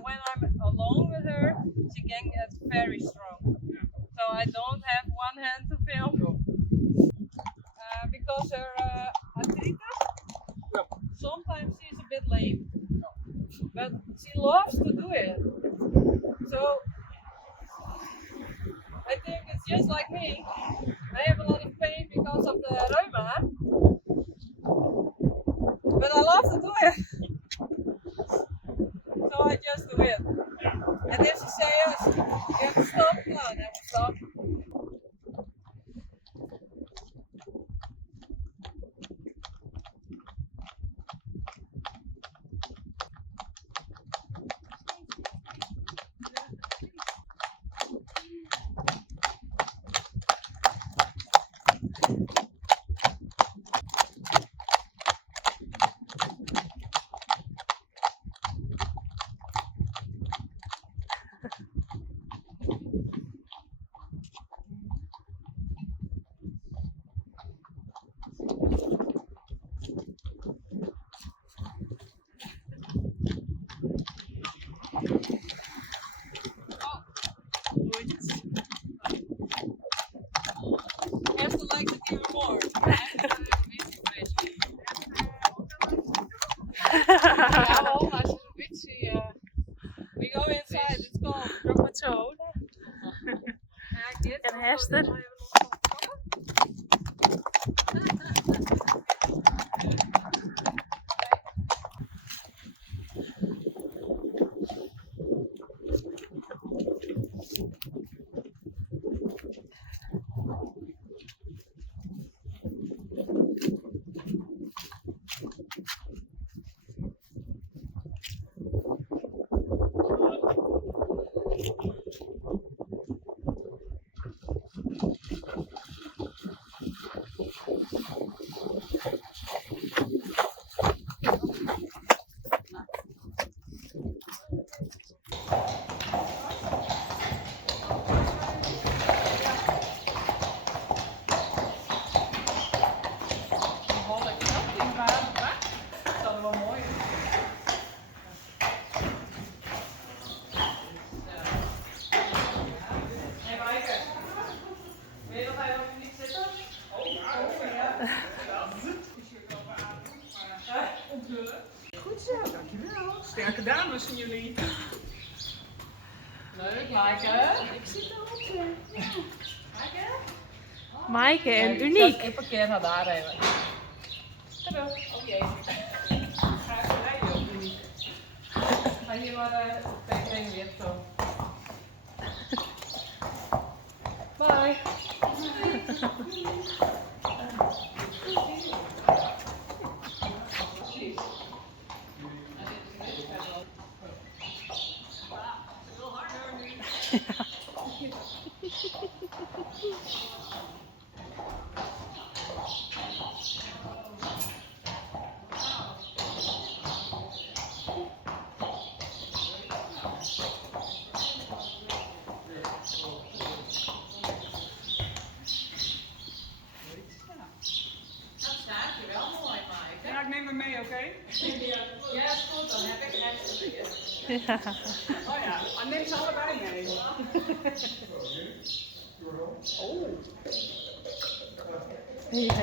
When I'm alone with her, she can get very strong. So I don't have one hand to film because her arthritis, sometimes she's a bit lame. But she loves to do it. So I think it's just like me. I have a lot of pain because of the reuma, but I love to do it. So I just do it. And if she says, you have to stop, no, I never stop. Esther likes it even more. We go inside, it's called. Ook met zo. En Hester. Goed zo, dankjewel. Sterke dames zijn jullie. Leuk, Maaike. Ik zit erop. Ja. Maaike en Uniek. Ik parkeer haar daar even. Hallo. Oh jee. Ga even rijden op jullie. Ga hier maar tegen weer zo. Bye. Ja, ik neem hem mee, oké? Ja, is goed, dan heb ik het. Ja. Oh ja, neem ze allebei mee. Oh. Ja.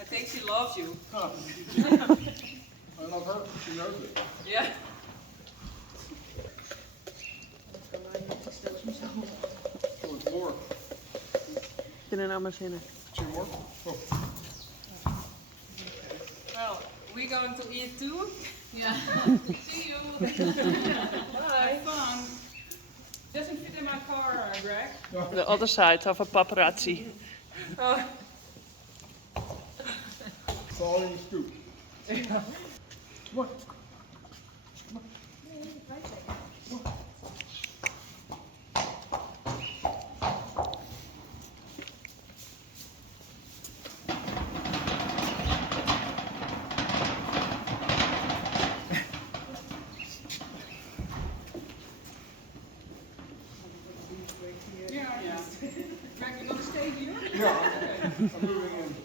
I think she loves you. Oh. I love her. She knows it. Yeah. So it's more. Kunnen nou maar zinnen. Two more? Oh. Well, we going to eat too? Yeah. See you. Bye. Fun. Doesn't fit in my car, Greg. The other side of a paparazzi. Oh. It's all in the scoop. Come on. Kijk, we nog stay hier? Ja, I'm moving in.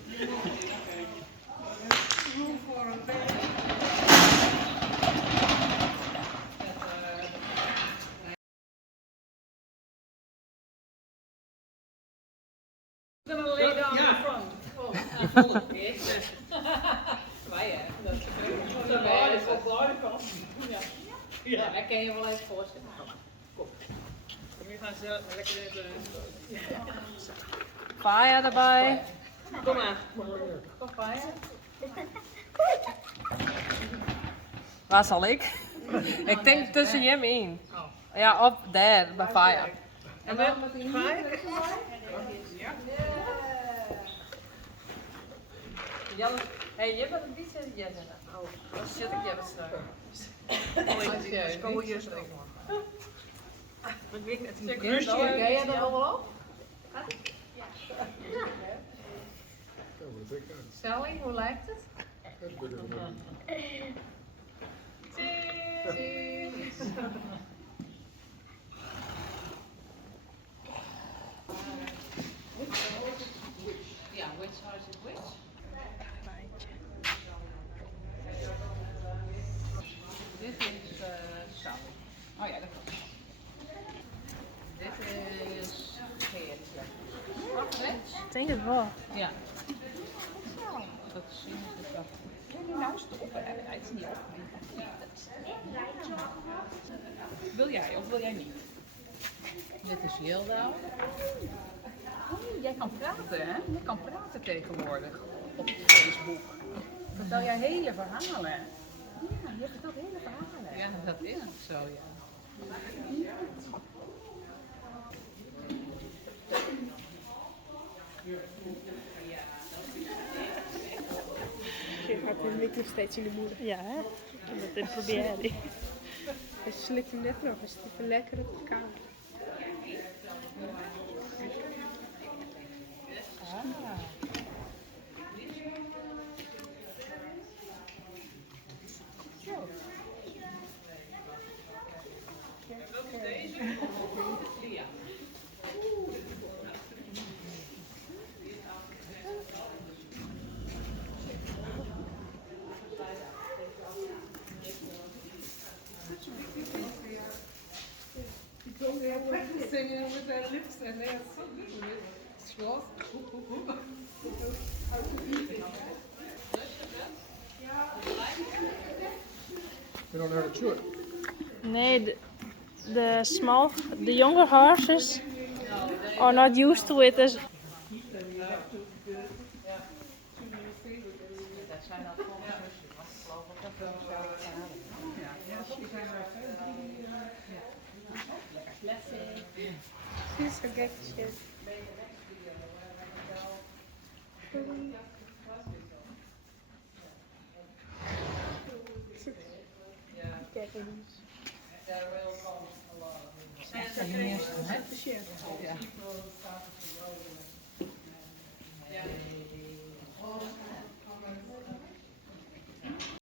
Room for a bed. We're gonna lay down in front. Oh, ik voel het eerst. Wij hè? Dat is op de kant. Ja, wij kan je wel even voorstellen. Kom. We gaan zelf lekker even. Fire erbij. Kom maar. Kom fire. Waar zal ik? Ik denk tussen hem in. Ja, op daar, bij Fire. En we hebben fire. Jan, hey, je bent een beetje Jennen. Oh, dan zit ik Jennen staan. Kom hier zo. Zeg Rustig, ga jij er wel op? Sally, hoe lijkt het? Cheers! Ja, which horse is which? Dit is Sally. Oh ja, dat klopt. Dit is Geertje. Ik denk het wel. Ja. Dat is wel. Wil je nou stoppen? Hij is niet op. Wil jij of wil jij niet? Dit is Hilda. Oh, jij kan praten, hè? Je kan praten tegenwoordig op Facebook. Vertel jij hele verhalen. Ja, je vertelt hele verhalen. Ja, dat is het zo, ja. Je gaat hem nog steeds in de moeder. Ja, hè? Ik heb het proberen. Hij slikt hem net nog, hij zit even lekker op de kamer. Singing with their lips and they are so good with straws. You don't know how to chew it. Nee, the younger horses are not used to it as. Dat zijn dan gewoon zusjes, want ik geloof dat dat wel zo gaan. Ja, die zijn er Zie je zo gekje. Kijk eens. Ja.